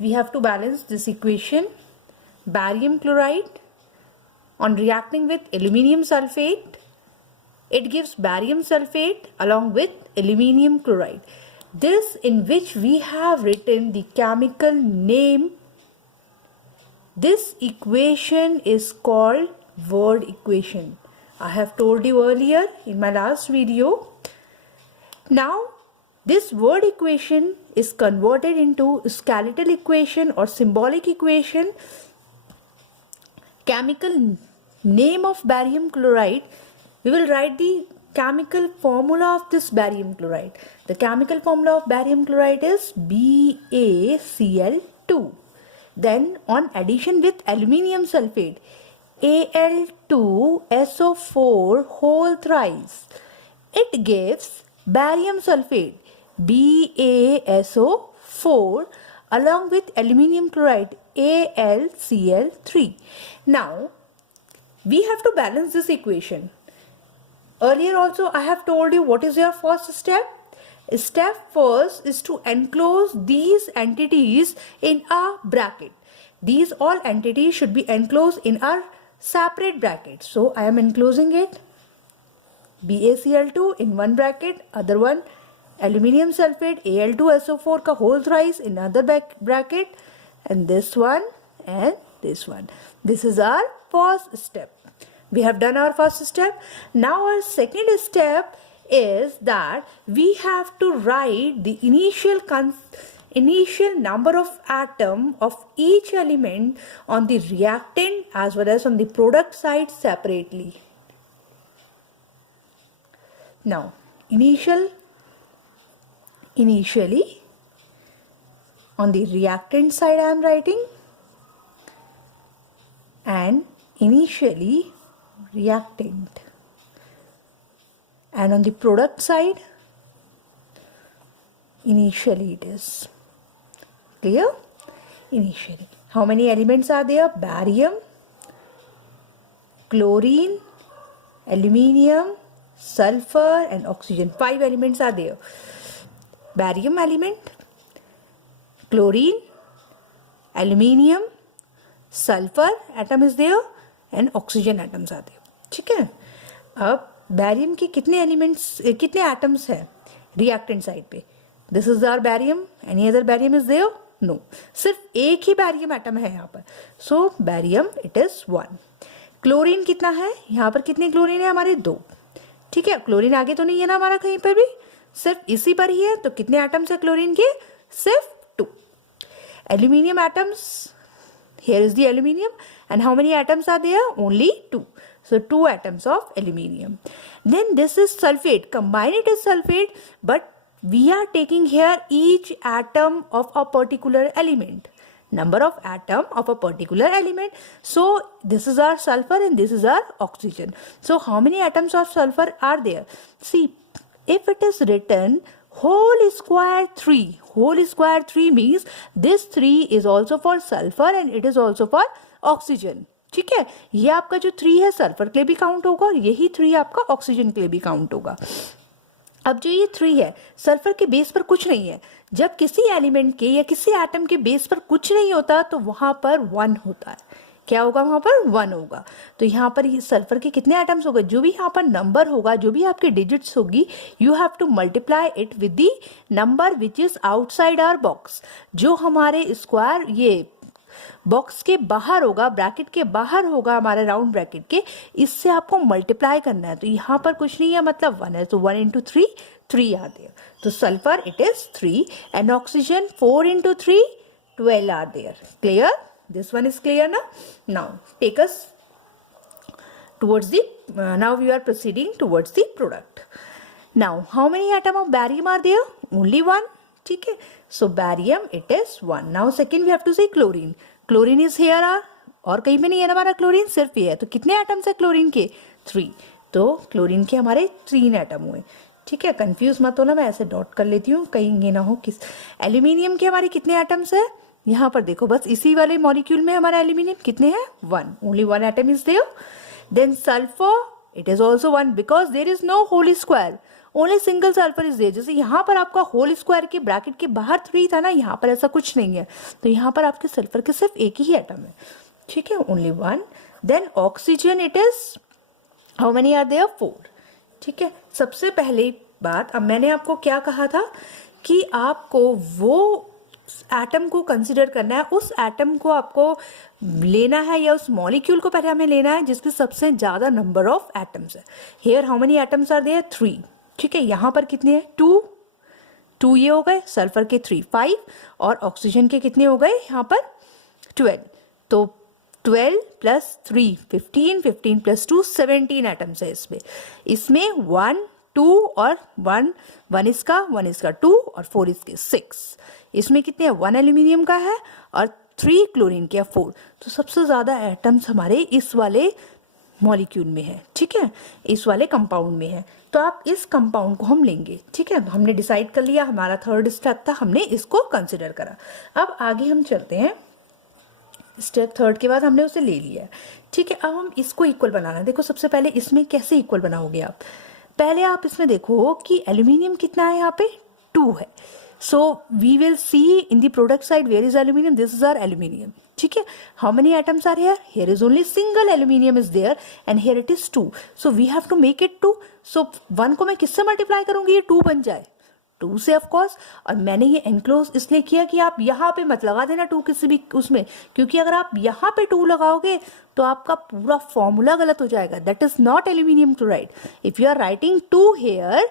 we have to balance this equation. Barium chloride on reacting with aluminium sulfate, it gives barium sulfate along with aluminium chloride. This in which we have written the chemical name. This equation is called word equation. I have told you earlier in my last video. Now this word equation is converted into skeletal equation or symbolic equation. Chemical name of barium chloride, we will write the chemical formula of this barium chloride. The chemical formula of barium chloride is BaCl2. Then on addition with aluminium sulfate, Al2SO4 whole thrice, it gives barium sulfate BaSO4 along with aluminium chloride AlCl3. Now we have to balance this equation. Earlier also I have told you what is your first step. Step first is to enclose these entities in a bracket. These all entities should be enclosed in our separate bracket. So I am enclosing it. BaCl2 in one bracket, other one aluminium sulfate Al2SO4 ka whole thrice in another bracket, and this one and this one. This is our first step. We have done our first step. Now our second step is that we have to write the initial number of atom of each element on the reactant as well as on the product side separately. Now initially on the reactant side I am writing, and initially reactant, and on the product side initially it is. Clear? Initially. How many elements are there? Barium, chlorine, aluminium, sulfur and oxygen. 5 elements are there. Barium element, chlorine, aluminium, sulfur atom is there and oxygen atoms are there. ठीक है. अब barium के कितने elements, कितने atoms है reactant side पे? This is our barium. Any other barium is there? No. सिर्फ एक ही barium atom है यहाँ पर. So barium it is 1. क्लोरीन कितना है? यहाँ पर कितने क्लोरीन है हमारे? 2. ठीक है. क्लोरीन आगे तो नहीं है ना हमारा कहीं पर भी, सिर्फ इसी पर ही है. तो कितने एटम्स है क्लोरीन के? सिर्फ 2. Aluminium atoms, here is the aluminium, and how many atoms are there? Only 2. So 2 atoms of aluminium. Then this is sulfate. Combine it as sulfate, but we are taking here each atom of a particular element. Number of atom of a particular element. So this is our sulfur and this is our oxygen. So how many atoms of sulfur are there? See, if it is written whole square 3, whole square 3 means this 3 is also for sulfur and it is also for oxygen. ठीक है. ये आपका जो 3 है सल्फर के लिए भी काउंट होगा और यही 3 आपका ऑक्सीजन के लिए भी काउंट होगा. अब जो ये 3 है सल्फर के बेस पर कुछ नहीं है. जब किसी एलिमेंट के या किसी एटम के बेस पर कुछ नहीं होता तो वहां पर 1 होता है. क्या होगा वहां पर? 1 होगा. तो यहाँ पर ये सल्फर के कितने एटम्स होगा? जो भी यहाँ पर नंबर होगा, जो भी आपके डिजिट्स होगी, you have to multiply it with the number which is outside our box. जो हमारे स्क्वायर ये बॉक्स के बाहर होगा, ब्रैकेट के बाहर होगा, हमारे राउंड ब्रैकेट के, इससे आपको मल्टीप्लाई करना है. तो यहाँ पर कुछ नहीं है, मतलब 1 है. तो 1 into 3, 3 आर देयर. तो sulphur it is 3 and oxygen 4 into 3, 12 are there. Clear? This one is clear now. Now take us towards the. Now we are proceeding towards the product. Now how many atom of barium are there? Only 1. ठीक है. So barium it is 1. Now second we have to say chlorine. Chlorine is here और कहीं पे नहीं है ना हमारा क्लोरीन, सिर्फ ये है. तो कितने एटम्स है क्लोरीन के? 3. तो क्लोरीन के हमारे 3 एटम हुए. ठीक है. कंफ्यूज मत हो ना, मैं ऐसे डॉट कर लेती हूँ कहीं ये ना हो किस. एल्यूमिनियम के हमारे कितने एटम्स है? यहाँ पर देखो, बस इसी वाले मॉलिक्यूल में हमारा एल्यूमिनियम कितने हैं? 1. Only 1 atom is there. Then sulphur it is also 1 because there is no whole square. Only single sulphur is there. जैसे यहाँ पर आपका होल स्क्वायर के ब्रैकेट के बाहर 3 था ना, यहाँ पर ऐसा कुछ नहीं है, तो यहाँ पर आपके सल्फर के सिर्फ एक ही एटम है, ठीक है, only one. Then oxygen it is how many are there, 4, ठीक है। सबसे पहली बात, अब मैंने आपको क्या कहा था कि आपको वो एटम को कंसिडर करना है, उस एटम को आपको लेना है या उस मॉलिक्यूल को पहले हमें लेना है जिसके सबसे ज़्यादा नंबर ऑफ एटम्स है। Here how many atoms are there, 3, ठीक है। यहाँ पर कितने हैं, 2 ये हो गए, सल्फर के 3 5, और ऑक्सीजन के कितने हो गए यहाँ पर 12। तो 12 + 3 15, 15 + 2 17 एटम्स है इसमें। इसमें 1 2 और 1 इसका 2 और 4 इसके 6। इसमें कितने हैं, 1 एल्यूमिनियम का है और 3 क्लोरीन के 4। तो सबसे ज़्यादा एटम्स हमारे इस वाले मॉलिक्यूल में है, ठीक है, इस वाले कंपाउंड में है। तो आप इस कंपाउंड को हम लेंगे, ठीक है। हमने डिसाइड कर लिया, हमारा थर्ड स्टेप था, हमने इसको कंसिडर करा। अब आगे हम चलते हैं, स्टेप थर्ड के बाद हमने उसे ले लिया, ठीक है। अब हम इसको इक्वल बनाना है। देखो सबसे पहले इसमें कैसे इक्वल बनाओगे आप, पहले आप इसमें देखो कि एल्यूमिनियम कितना है, यहाँ पे 2 है। So we will see in the product side where is aluminium, this is our aluminium, ठीक है। How many atoms are here, here is only single aluminium is there and here it is 2, so we have to make it 2। So 1 को मैं किससे मल्टीप्लाई करूंगी, ये 2 बन जाए, 2 से ऑफ कोर्स। और मैंने ये एनक्लोज इसलिए किया कि आप यहाँ पे मत लगा देना 2 किसी भी उसमें, क्योंकि अगर आप यहाँ पे 2 लगाओगे तो आपका पूरा फॉर्मूला गलत हो जाएगा। That is not aluminium chloride. If you are writing 2 here,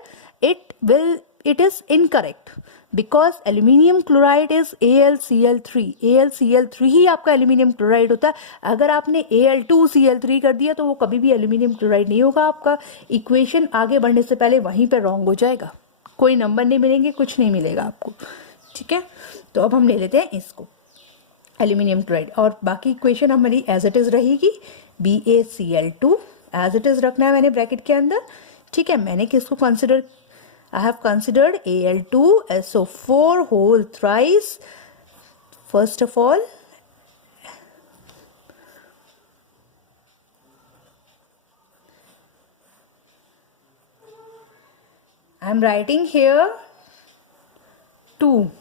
it is incorrect because aluminium chloride is AlCl3। AlCl3 ही आपका एल्यूमिनियम क्लोराइड होता है। अगर आपने Al2Cl3 कर दिया तो वो कभी भी एल्यूमिनियम क्लोराइड नहीं होगा। आपका इक्वेशन आगे बढ़ने से पहले वहीं पे रॉन्ग हो जाएगा, कोई नंबर नहीं मिलेंगे, कुछ नहीं मिलेगा आपको, ठीक है। तो अब हम ले लेते हैं इसको एल्यूमिनियम क्लोराइड, और बाकी इक्वेशन हमारी एज इट इज रहेगी, BaCl2 एज इट इज रखना है मैंने ब्रैकेट के अंदर, ठीक है। मैंने किसको consider, I have considered Al2SO4 whole thrice. First of all, I am writing here 2.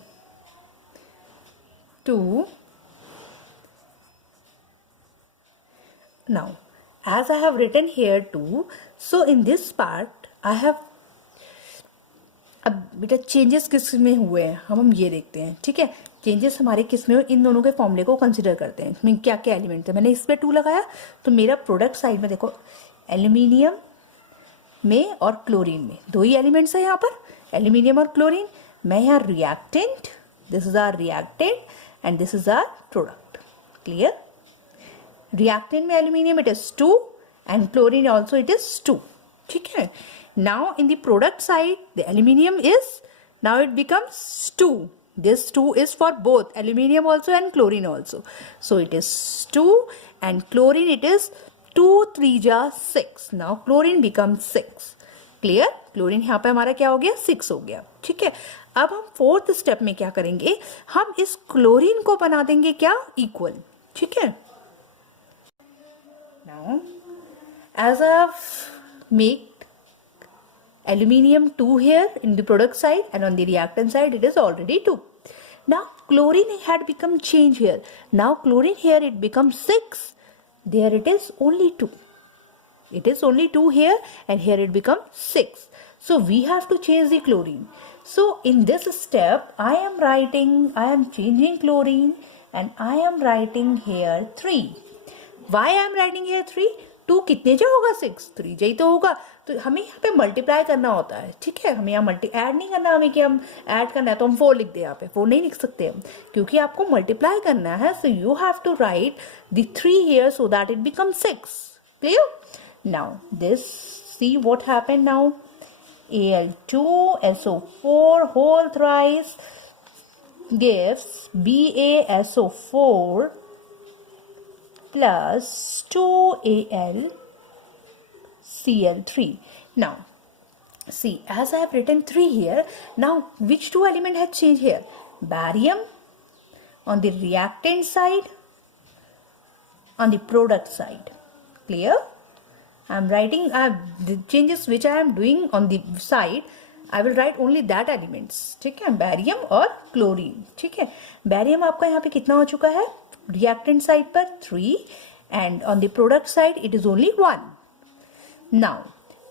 Now, as I have written here 2, so in this part I have, अब बेटा चेंजेस किस में हुए हैं हम ये देखते हैं, ठीक है। चेंजेस हमारे किस में हुए, इन दोनों के फॉर्मूले को कंसिडर करते हैं। इसमें क्या क्या एलिमेंट है, मैंने इस पे 2 लगाया, तो मेरा प्रोडक्ट साइड में देखो एल्यूमिनियम में और क्लोरीन में 2 ही एलिमेंट्स है यहाँ पर, एल्यूमिनियम और क्लोरीन। मैं यहाँ reactant, this is our reactant and this is our product, clear. Reactant में aluminium it is 2 and chlorine also it is 2, ठीक है। Now in the product side the aluminum is, now it becomes 2. This 2 is for both aluminum also and chlorine also. So it is 2 and chlorine it is 2 3 जा 6. Now chlorine becomes 6. Clear? Chlorine यहाँ पे हमारा क्या हो गया, 6 हो गया, ठीक है। अब हम फोर्थ स्टेप में क्या करेंगे, हम इस क्लोरीन को बना देंगे क्या, इक्वल, ठीक है। Now as I've make aluminium 2 here in the product side and on the reactant side it is already 2. Now chlorine had become change here. Now chlorine here it becomes 6. There it is only 2. It is only 2 here and here it becomes 6. So we have to change the chlorine. So in this step I am changing chlorine and I am writing here 3. Why I am writing here 3? 2 कितने जा होगा, 6 3 जा ही तो होगा। तो हमें यहाँ पे मल्टीप्लाई करना होता है, ठीक है। हमें यहाँ ऐड नहीं करना, हमें कि हम ऐड करना है तो हम 4 लिख दें, यहाँ पे 4 नहीं लिख सकते हम, क्योंकि आपको मल्टीप्लाई करना है। So you have to write the 3 here so that it become 6, clear. Now this, see what happened now, Al2SO4 whole thrice gives BaSO4 plus 2AlCl3. Now see, as I have written 3 here, now which 2 element have changed here, barium on the reactant side, on the product side, clear. I'm writing the changes which I am doing on the side. I will write only that elements. ठीक है, बैरियम और क्लोरीन. ठीक है, बैरियम आपका यहाँ पे कितना हो चुका है रिएक्टेंट साइड पर 3 and on the product side it is only 1. Now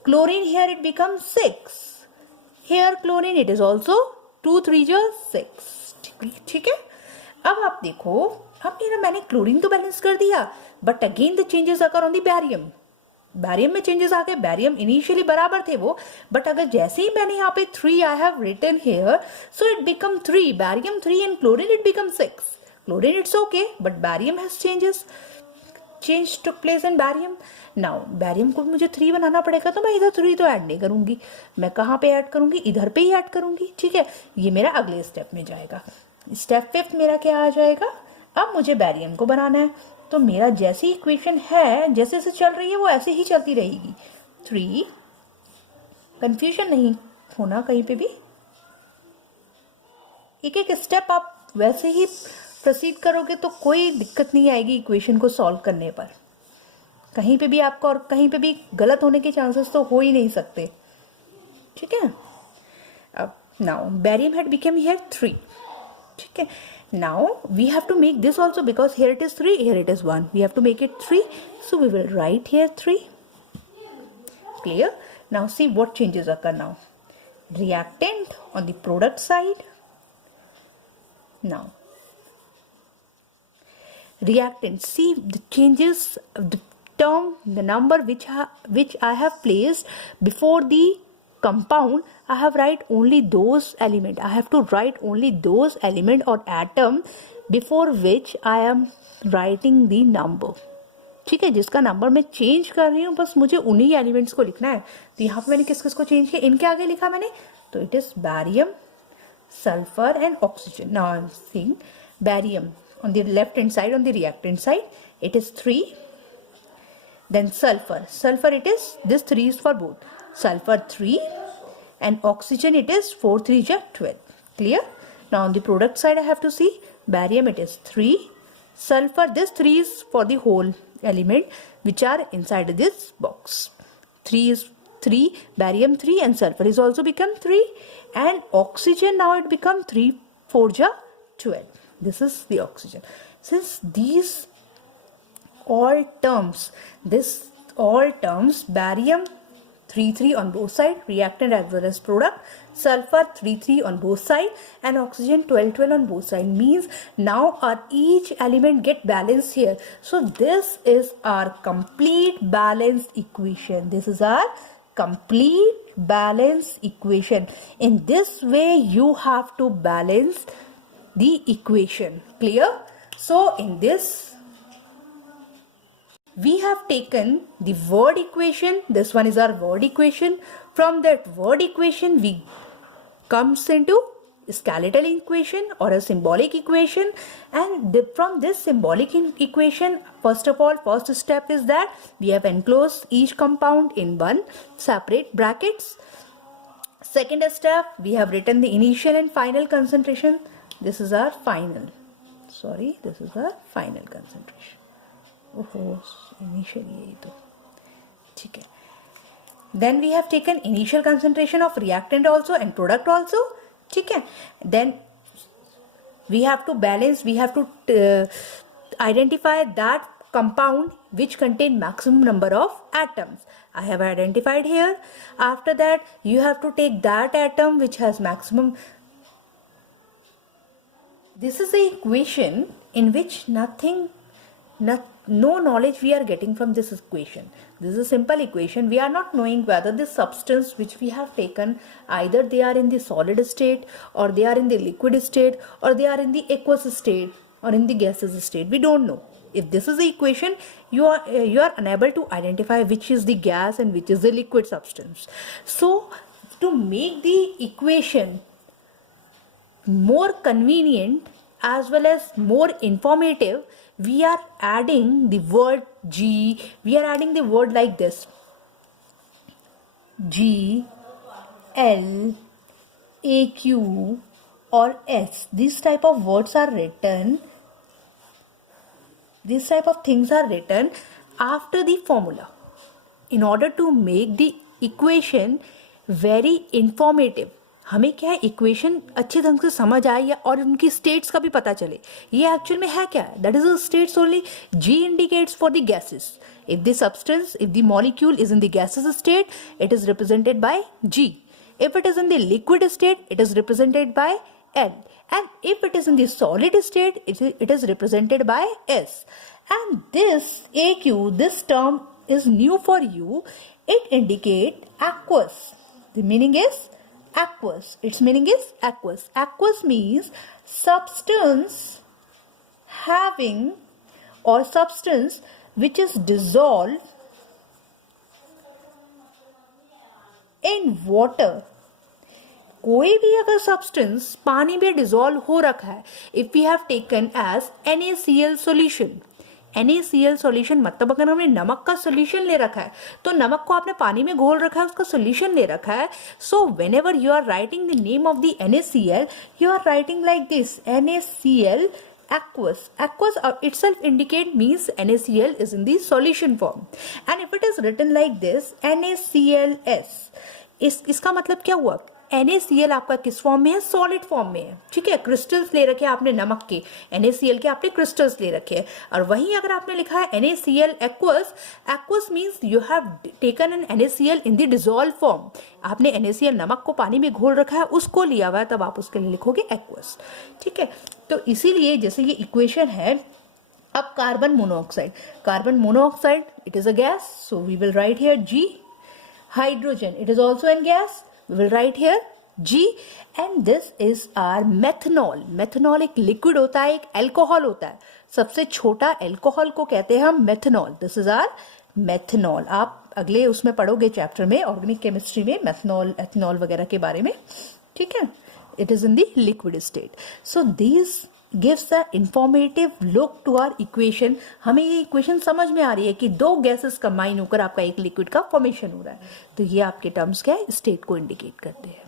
chlorine here it becomes 6. Here chlorine it is also 2 3 6. ठीक है, अब आप देखो, अब मेरा मैंने क्लोरीन तो बैलेंस कर दिया, but again the changes occur on the barium. Barium में चेंजेस आ गए. बैरियम इनिशियली बराबर थे वो, बट अगर जैसे ही मैंने यहाँ पे 3 I have written here, so it become 3. Barium 3 and chlorine it become 6. Chlorine it's okay, but barium has change took place in barium. Now barium को मुझे 3 बनाना पड़ेगा, तो मैं इधर 3 तो ऐड नहीं करूंगी. मैं कहाँ पे ऐड करूंगी, इधर पे ही ऐड करूंगी. ठीक है, ये मेरा अगले स्टेप में जाएगा. स्टेप 5 मेरा क्या आ जाएगा, अब मुझे बैरियम को बनाना है. तो मेरा जैसी इक्वेशन है, जैसे से चल रही है वो ऐसे ही चलती रहेगी. 3, कंफ्यूजन नहीं होना कहीं पे भी. एक एक स्टेप आप वैसे ही प्रोसीड करोगे तो कोई दिक्कत नहीं आएगी इक्वेशन को सॉल्व करने पर. कहीं पे भी आपको और कहीं पे भी गलत होने के चांसेस तो हो ही नहीं सकते. ठीक है, अब now barium had become here 3. ठीक है, now we have to make this also, because here it is 3, here it is 1. We have to make it 3, so we will write here 3. Clear? Now see what changes occur now. Reactant on the product side. Now reactant, see the changes, the term, the number which I have placed before the compound. I have write only those element. I have to write only those element or atom before which I am writing the number. ठीक है, जिसका नंबर मैं चेंज कर रही हूँ बस मुझे उन्हीं एलिमेंट्स को लिखना है. तो यहाँ पे मैंने किस किस को चेंज किया, इनके आगे लिखा मैंने. तो it is barium, sulphur and oxygen. Now I am seeing barium on the left hand side, on the reactant side it is 3. Then sulfur it is, this 3 is for both. Sulfur 3 and oxygen it is 4 3 ja 12. Clear? Now on the product side I have to see barium it is 3, sulfur, this 3 is for the whole element which are inside this box. 3 is 3, barium 3 and sulfur is also become 3, and oxygen now it become 3 4 ja 12. This is the oxygen. Since these all terms, barium 3 3 on both sides, reactant as well as product, sulfur 3 3 on both sides, and oxygen 12 12 on both sides, means now our each element get balanced here. So this is our complete balanced equation. This is our complete balanced equation. In this way you have to balance the equation. Clear? So in this we have taken the word equation. This one is our word equation. From that word equation we comes into skeletal equation or a symbolic equation, and from this symbolic equation, first of all, first step is that we have enclosed each compound in one separate brackets. Second step, we have written the initial and final concentration. This is our final. Sorry, this is our final concentration. Initially यही तो ठीक है. Then we have taken initial concentration of reactant also and product also. ठीक है. Then we have to balance, we have to identify that compound which contain maximum number of atoms. I have identified here. After that you have to take that atom which has maximum. This is the equation in which no knowledge we are getting from this equation. This is a simple equation. We are not knowing whether this substance which we have taken, either they are in the solid state or they are in the liquid state or they are in the aqueous state or in the gaseous state. We don't know. If this is the equation, you are unable to identify which is the gas and which is the liquid substance. So to make the equation more convenient as well as more informative, we are adding the word G. We are adding the word like this: G, L, AQ or S. These type of words are written. These type of things are written after the formula. In order to make the equation very informative, हमें क्या है इक्वेशन अच्छे ढंग से समझ आए या और उनकी स्टेट्स का भी पता चले ये एक्चुअल में है क्या है, that is the states only. G indicates for the gases. If the substance, if the molecule is in the gases state, it is represented by G. If it is in the liquid state, it is represented by L. And if it is in the solid state, it is represented by S. And this AQ, this term is new for you. It indicates aqueous. The meaning is aqueous. Its meaning is aqueous. Aqueous means substance having or substance which is dissolved in water. कोई भी अगर सब्सटेंस पानी में डिजोल्व हो रखा है, if we have taken as NaCl solution. NaCl solution मतलब अगर हमने नमक का सॉल्यूशन ले रखा है तो नमक को आपने पानी में घोल रखा है, उसका सॉल्यूशन ले रखा है. So whenever you are writing the name of the NaCl, you are writing like this NaCl aqueous. Aqueous itself indicate means NaCl is in the solution form. And if it is written like this NaClS, इसका मतलब क्या हुआ, NaCl आपका किस फॉर्म में है, solid form में है. ठीक है, क्रिस्टल्स ले रखे आपने नमक के, NaCl के आपने क्रिस्टल्स ले रखे हैं. और वहीं अगर आपने लिखा है NaCl aqueous, aqueous means you have taken an NaCl in the dissolved form. आपने NaCl नमक को पानी में घोल रखा है, उसको लिया हुआ है, तब आप उसके लिए लिखोगे aqueous. ठीक है, तो इसीलिए जैसे ये इक्वेशन है. अब carbon monoxide, carbon monoxide it is a gas, so we will write here G. Hydrogen, it is also a gas, we will write here G. And this is our methanol. methanol एक लिक्विड होता है, एक एल्कोहल होता है. सबसे छोटा एल्कोहल को कहते हैं हम methanol. This is our methanol. आप अगले उसमें पढ़ोगे चैप्टर में, ऑर्गेनिक केमिस्ट्री में, मेथनॉल एथनॉल वगैरह के बारे में. ठीक है, it is in the liquid state. So this gives the informative look to our equation. हमें ये इक्वेशन समझ में आ रही है कि दो गैसेस कंबाइन होकर आपका एक लिक्विड का फॉर्मेशन हो रहा है. तो ये आपके टर्म्स क्या है, स्टेट को इंडिकेट करते हैं.